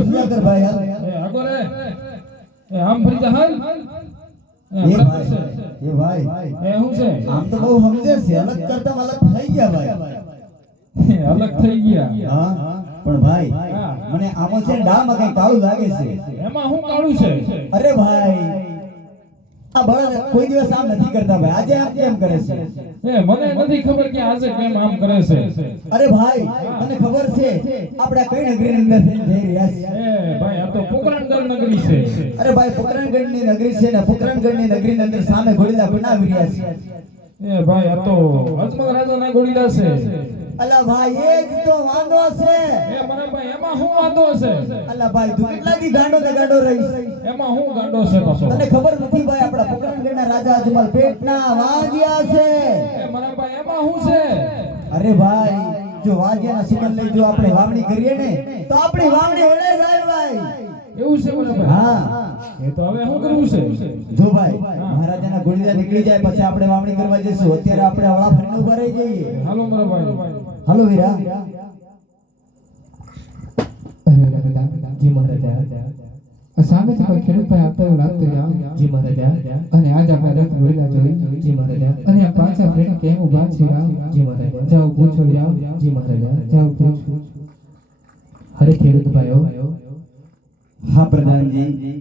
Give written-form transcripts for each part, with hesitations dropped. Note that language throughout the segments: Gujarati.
સુજાકર ભાઈ આગો રે આમ ફરી જા હાલ એ ભાઈ હું છે આમ તો બહુ સમજે છે અલગ કરતા અલગ થઈ ગયા ભાઈ અલગ થઈ ગયા હા પણ ભાઈ મને આમાં છે ડામાં કઈ કાળું લાગે છે એમાં હું કાળું છે અરે ભાઈ આ બળદ કોઈ દિવસ આમ નથી કરતા ભાઈ આજે આમ કેમ કરે છે મને નથી ખબર કે આજે કેમ આમ કરે છે અરે ભાઈ મને ખબર છે આપણે કઈ નગરીની અંદર જઈ રહ્યા છીએ ભાઈ આ તો પોકરણગઢ નગરી છે અરે ભાઈ પોકરણગઢની નગરી છે ને પોકરણગઢની નગરીની અંદર સામે ઘોડીલા બનાવી રહ્યા છે ભાઈ આ તો અજમલ રાજાના ઘોડીલા છે અલા ભાઈ એ જ તો વાંધો છે મને ભાઈ એમાં હું વાંધો છે અલા ભાઈ તું કેટલા દી ગાંડો રહી એમાં હું ગાંડો છે પાછો તને ખબર નથી ભાઈ આપડા પોકરણગઢના રાજા અજમલ પેટના વાંજ્યા છે મને ભાઈ એમાં હું છે અરે ભાઈ જો વાંજ્યાના સુગંધ લઈ જો આપણે વાવણી કરીએ ને તો આપણી વાવણી ઓલે જાય ભાઈ એવું છે મને ભાઈ હા એ તો હવે શું કરવું છે જો ભાઈ મહારાજાના ઘોડીલા નીકળી જાય પછી આપણે વાવણી કરવા જઈશું અત્યારે આપણે અવળા ફરીને ઉભા રહી જઈએ હાલો મારા ભાઈ હાલો વીરા જી મહારાજા સામે કોઈ ખેડૂત ભાઈ આપતા એવું લાગતું જાવ જી મહારાજા અને આજ આપણે રથ ઘોડીલા જોઈ જી મહારાજા અને આ પાછા ફ્રેન્ડ કેમ ઊભા છે જી મહારાજા જાઓ પૂછો જાઓ જી મહારાજા જાઓ પૂછો હરે ખેડૂત ભાઈઓ હા પ્રધાનજી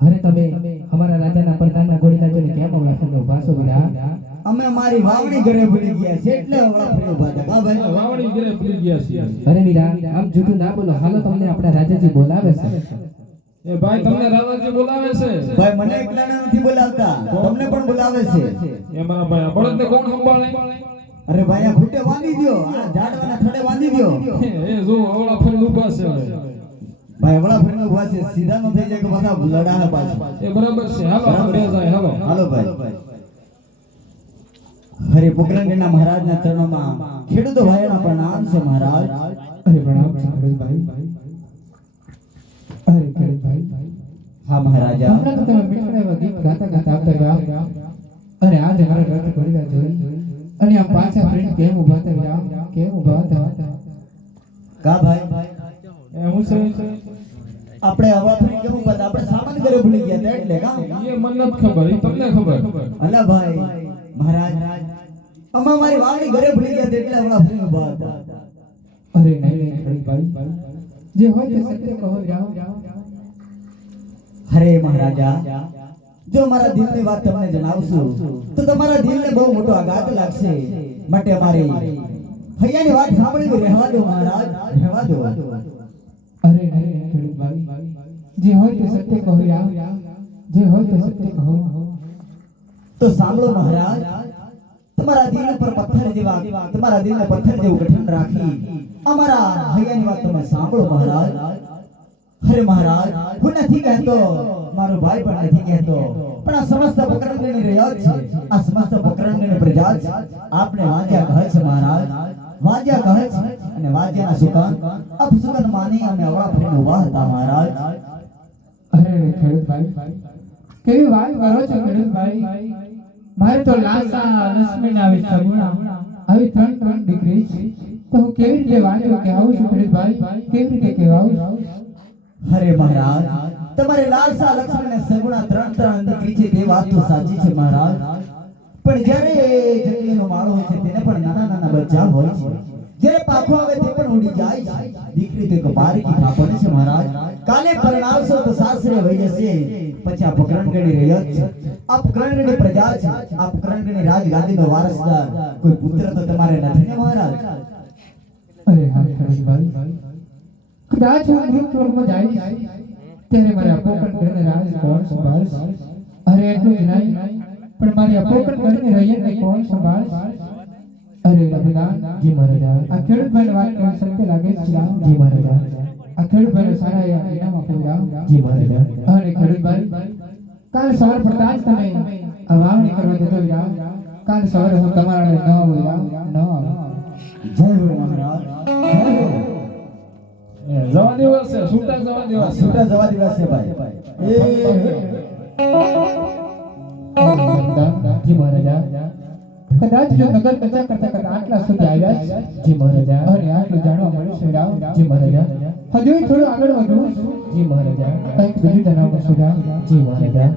હરે તમે અમારા રાજાના પ્રધાનના ઘોડીલા જોઈને કેમ ઊભા છો ઊભા છો વીરા અમે મારી વાવણી ઘરે ભૂલી ગયા છે એટલે અવળા ફરીને ઉભા હતા હા ભાઈ વાવણી ઘરે ભૂલી ગયા છીએ અરે વીરા આમ જૂઠું ના બોલો હાલો તમને આપણા રાજાજી બોલાવે છે એ ભાઈ તમને રાજાજી બોલાવે છે ભાઈ મને એકલાને નથી બોલાવતા તમને પણ બોલાવે છે એ મારા ભાઈ આ બળદને કોણ સંભાળે અરે ભાઈ આ ખૂટે બાંધી દ્યો આ ઝાડવાના થડે બાંધી દ્યો એ જો ઓળા ફરી ઊભા છે હવે ભાઈ અવળા ફરીને ઉભા છે સીધા ન થઈ જાય કે બધા લડાને પાછા એ બરાબર છે હાલો આપણે જાય હાલો હાલો ભાઈ હરે પોકરણગઢના મહારાજના ચરણોમાં ખેડૂતો ભાઈઓના પ્રણામ છે મહારાજ અરે પ્રણામ છે ખેડૂત ભાઈ અરે ખેડૂત ભાઈ હા મહારાજા હમણાં તો તમે મીઠડા એવા ગીત ગાતા આવતા ગયા અને આજે મારા રથ ઘોડીલા જોઈ અને આમ પાછા ફ્રેન્ડ કેમ ઊભા હતા રામ કેમ ઊભા હતા કા ભાઈ એ હું છે આપણે હવા ફરી કેવું પતા આપણે સામાન ઘરે ભૂલી ગયા હતા એટલે કા એ મને નથી ખબર એ તમને ખબર અલા ભાઈ મહારાજ અમા મારી વાવણી ઘરે ભૂલી ગયા એટલે હમણાં ફરી ઉભા હતા અરે નહીં ખેડૂત ભાઈ જે હોય તે સત્ય કહો રામ હરે મહારાજા જો મારા દિલની વાત તમને જણાવશું તો તમારા દિલને બહુ મોટો આઘાત લાગશે માટે અમારી હૈયાની વાત સાંભળી રહેવા દો મહારાજ રહેવા દો અરે નહીં ખેડૂત ભાઈ જે હોય તે સત્ય કહો રામ જે હોય તે સત્ય કહો તો સાંભળો મહારાજ તમારા દિલ પર પથ્થર જેવા તમારા દિલને પથ્થર જેવું ગઠન રાખી અમારા હૈયાની વાત તમે સાંભળો મહારાજ હરે મહારાજ હું નથી કહેતો મારો ભાઈ પણ નથી કહેતો પણ આ સમસ્ત પોકરણગઢની રયત છે આ સમસ્ત પોકરણગઢની પ્રજા છે આપણે વાંજ્યા કહે છે મહારાજ વાંજ્યા કહે છે અને વાંજ્યાના સુકન અપસુકન માની અમે અવળા ફરીને ઉભા હતા મહારાજ અરે ખેડૂત ભાઈ કેવી વાત કરો છો ખેડૂત ભાઈ મારે તો લાસા લક્ષ્મી આવી સગુણા આવી ત્રણ દીકરી છે તો હું કેવી રીતે વાંચું કે આવું છું ખેડૂત ભાઈ કેવી રીતે કહેવાવું હરે મહારાજ તમારે લાલસા લક્ષ્મણ ને સગુણા ત્રણ દીકરી છે તે વાત તો સાચી છે મહારાજ પણ જ્યારે જંગલીનો માળો હોય છે તેને પણ નાના બચ્ચા હોય છે જ્યારે પાખો આવે તે પણ ઉડી જાય છે દીકરી તો એક બારીકી થાપણે છે મહારાજ કાલે પરણાવશો તો સાસરે વહી જશે પછી આ પોકરણગઢની રયત છે આ પોકરણગઢની પ્રજા છે આ પોકરણગઢની રાજગાદીનો વારસદાર કોઈ પુત્ર તો તમારે નથી ને મહારાજ અરે હા ખેડૂત ભાઈ કદાચ હું ગૃહમાં જઈશ ત્યારે મારા પોકરણગઢને રાજ કોણ સંભાળશે અરે એટલું જ નહીં પણ મારી આ પોકરણગઢની રૈયતને કોણ સંભાળશે અરે રઘુનાથ જી મહારાજા આ ખેડૂત ભાઈની વાત કરી સત્ય લાગે છે જી મહારાજા આ ખેડૂત ભાઈને સારા એવા ઇનામ આપો જી મહારાજા અરે ખેડૂત ભાઈ કાલ સવાર પડતા જ તમે આ વાવણી કરવા જતો કાલ સવારે હું તમારા ન આવું ન આવું જય હો મહારાજ જય હો જવા દિવસ છે છૂટા જવા દિવસ છૂટા જવા દિવસ છે ભાઈ જી મહારાજા કદાચ જો નગર કચા કરતા કરતા આટલા સુધી આવ્યા છે. જી મહારાજા. અને આટલું જાણવા મળ્યું છે રાવ. જી મહારાજા. હજુ થોડું આગળ વધવું છે. જી મહારાજા. કંઈક બીજું જણાવો સુરા. જી મહારાજા.